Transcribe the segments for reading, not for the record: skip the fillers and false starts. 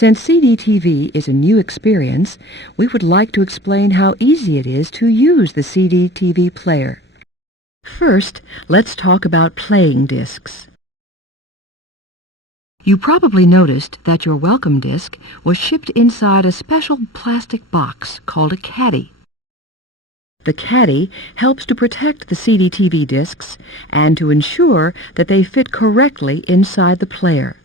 Since CDTV is a new experience, we would like to explain how easy it is to use the CDTV player. First, let's talk about playing discs. You probably noticed that your welcome disc was shipped inside a special plastic box called a caddy. The caddy helps to protect the CDTV discs and to ensure that they fit correctly inside the player.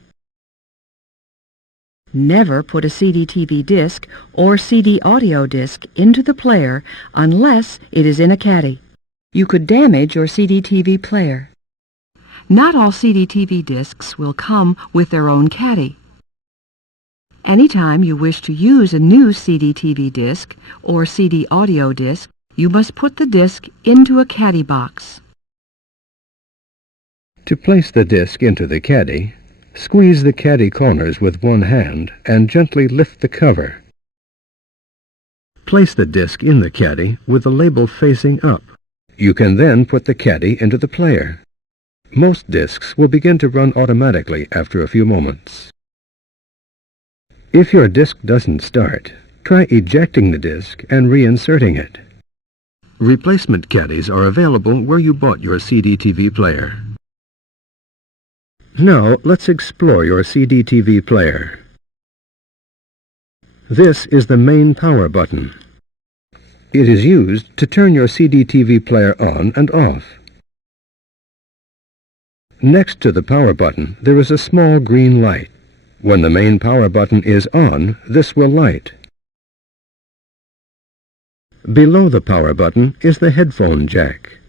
Never put a CDTV disc or CD audio disc into the player unless it is in a caddy. You could damage your CDTV player. Not all CDTV discs will come with their own caddy. Anytime you wish to use a new CDTV disc or CD audio disc, you must put the disc into a caddy box. To place the disc into the caddy, squeeze the caddy corners with one hand and gently lift the cover. Place the disc in the caddy with the label facing up. You can then put the caddy into the player. Most discs will begin to run automatically after a few moments. If your disc doesn't start, try ejecting the disc and reinserting it. Replacement caddies are available where you bought your CDTV player. Now let's explore your CDTV player. This is the main power button. It is used to turn your CDTV player on and off. Next to the power button, there is a small green light. When the main power button is on, this will light. Below the power button is the headphone jack.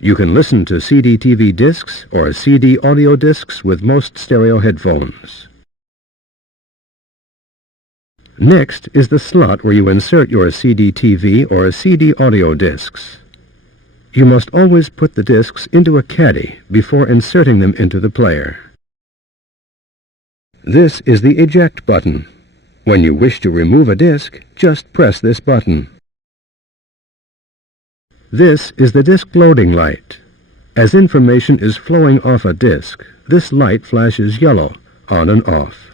You can listen to CDTV discs or CD audio discs with most stereo headphones. Next is the slot where you insert your CDTV or CD audio discs. You must always put the discs into a caddy before inserting them into the player. This is the eject button. When you wish to remove a disc, just press this button. This is the disc loading light. As information is flowing off a disc, this light flashes yellow, on and off.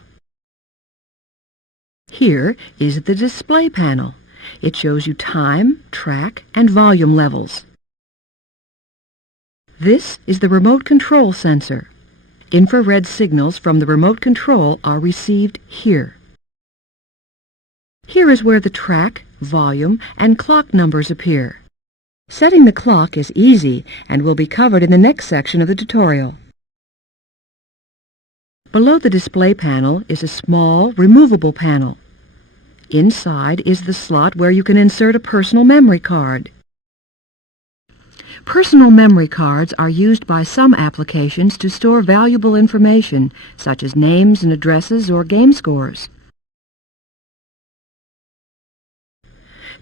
Here is the display panel. It shows you time, track, and volume levels. This is the remote control sensor. Infrared signals from the remote control are received here. Here is where the track, volume, and clock numbers appear. Setting the clock is easy and will be covered in the next section of the tutorial. Below the display panel is a small, removable panel. Inside is the slot where you can insert a personal memory card. Personal memory cards are used by some applications to store valuable information, such as names and addresses or game scores.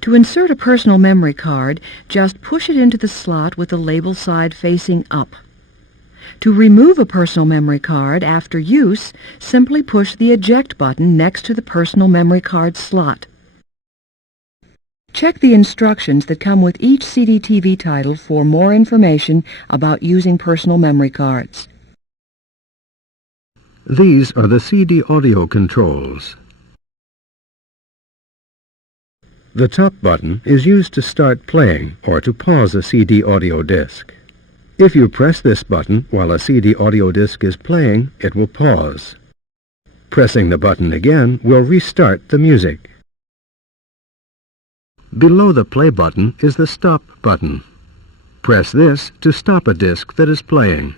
To insert a personal memory card, just push it into the slot with the label side facing up. To remove a personal memory card after use, simply push the eject button next to the personal memory card slot. Check the instructions that come with each CDTV title for more information about using personal memory cards. These are the CD audio controls. The top button is used to start playing or to pause a CD audio disc. If you press this button while a CD audio disc is playing, it will pause. Pressing the button again will restart the music. Below the play button is the stop button. Press this to stop a disc that is playing.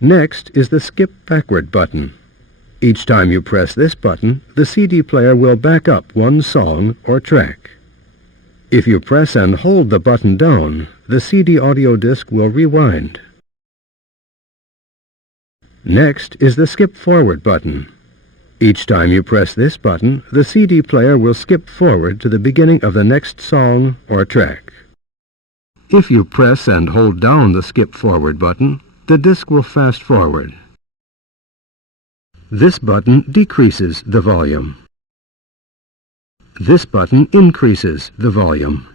Next is the skip backward button. Each time you press this button, the CD player will back up one song or track. If you press and hold the button down, the CD audio disc will rewind. Next is the skip forward button. Each time you press this button, the CD player will skip forward to the beginning of the next song or track. If you press and hold down the skip forward button, the disc will fast forward. This button decreases the volume. This button increases the volume.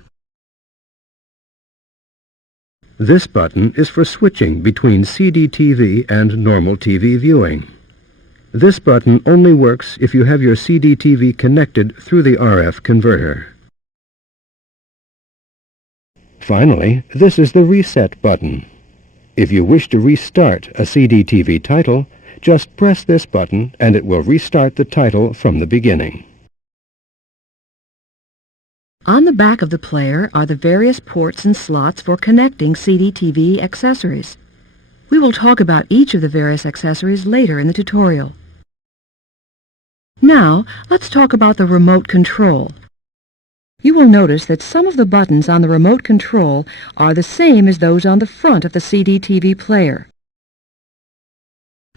This button is for switching between CDTV and normal TV viewing. This button only works if you have your CDTV connected through the RF converter. Finally, this is the Reset button. If you wish to restart a CDTV title, just press this button and it will restart the title from the beginning. On the back of the player are the various ports and slots for connecting CDTV accessories. We will talk about each of the various accessories later in the tutorial. Now, let's talk about the remote control. You will notice that some of the buttons on the remote control are the same as those on the front of the CDTV player.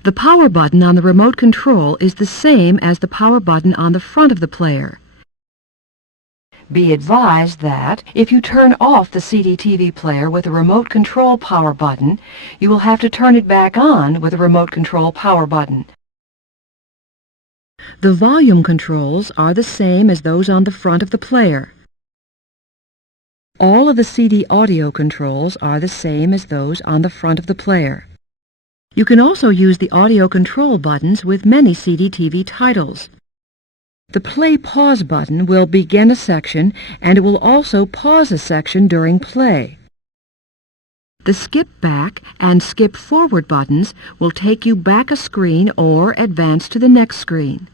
The power button on the remote control is the same as the power button on the front of the player. Be advised that if you turn off the CDTV player with a remote control power button, you will have to turn it back on with a remote control power button. The volume controls are the same as those on the front of the player. All of the CD audio controls are the same as those on the front of the player. You can also use the audio control buttons with many CDTV titles. The play-pause button will begin a section, and it will also pause a section during play. The skip back and skip forward buttons will take you back a screen or advance to the next screen.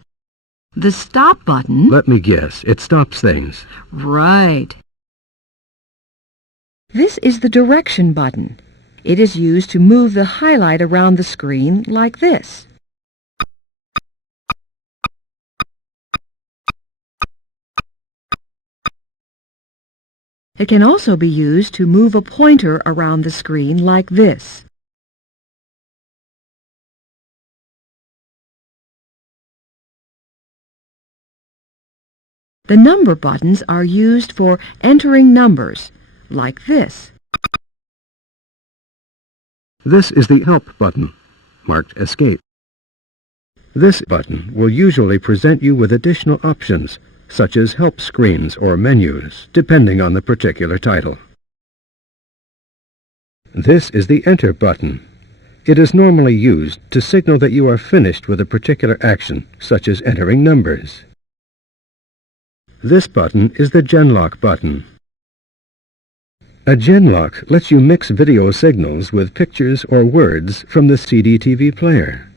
The stop button... Let me guess, it stops things. Right. This is the direction button. It is used to move the highlight around the screen like this. It can also be used to move a pointer around the screen like this. The number buttons are used for entering numbers, like this. This is the Help button, marked Escape. This button will usually present you with additional options, such as help screens or menus, depending on the particular title. This is the Enter button. It is normally used to signal that you are finished with a particular action, such as entering numbers. This button is the Genlock button. A Genlock lets you mix video signals with pictures or words from the CDTV player.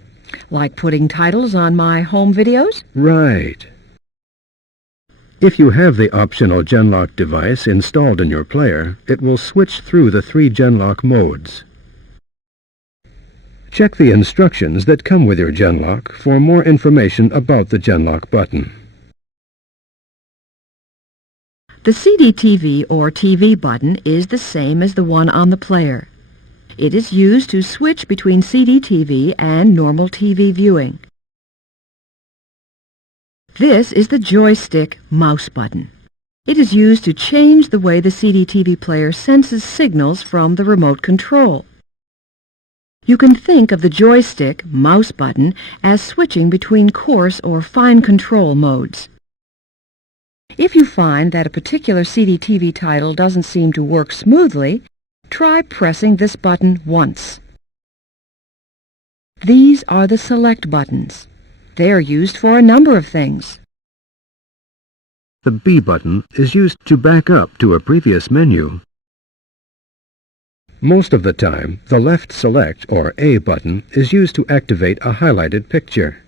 Like putting titles on my home videos? Right. If you have the optional Genlock device installed in your player, it will switch through the 3 Genlock modes. Check the instructions that come with your Genlock for more information about the Genlock button. The CDTV or TV button is the same as the one on the player. It is used to switch between CDTV and normal TV viewing. This is the joystick mouse button. It is used to change the way the CDTV player senses signals from the remote control. You can think of the joystick mouse button as switching between coarse or fine control modes. If you find that a particular CDTV title doesn't seem to work smoothly, try pressing this button once. These are the select buttons. They are used for a number of things. The B button is used to back up to a previous menu. Most of the time, the left select or A button is used to activate a highlighted picture.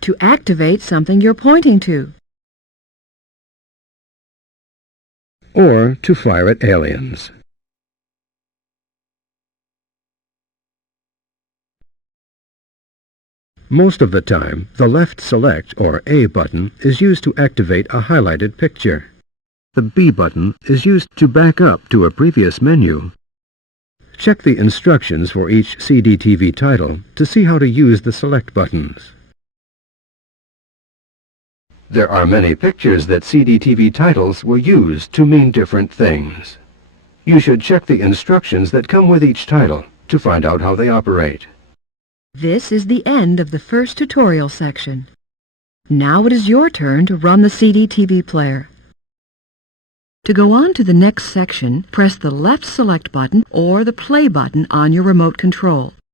To activate something you're pointing to. Or to fire at aliens. Most of the time, the left select or A button is used to activate a highlighted picture. The B button is used to back up to a previous menu. Check the instructions for each CDTV title to see how to use the select buttons. There are many pictures that CDTV titles will use to mean different things. You should check the instructions that come with each title to find out how they operate. This is the end of the first tutorial section. Now it is your turn to run the CDTV player. To go on to the next section, press the left select button or the play button on your remote control.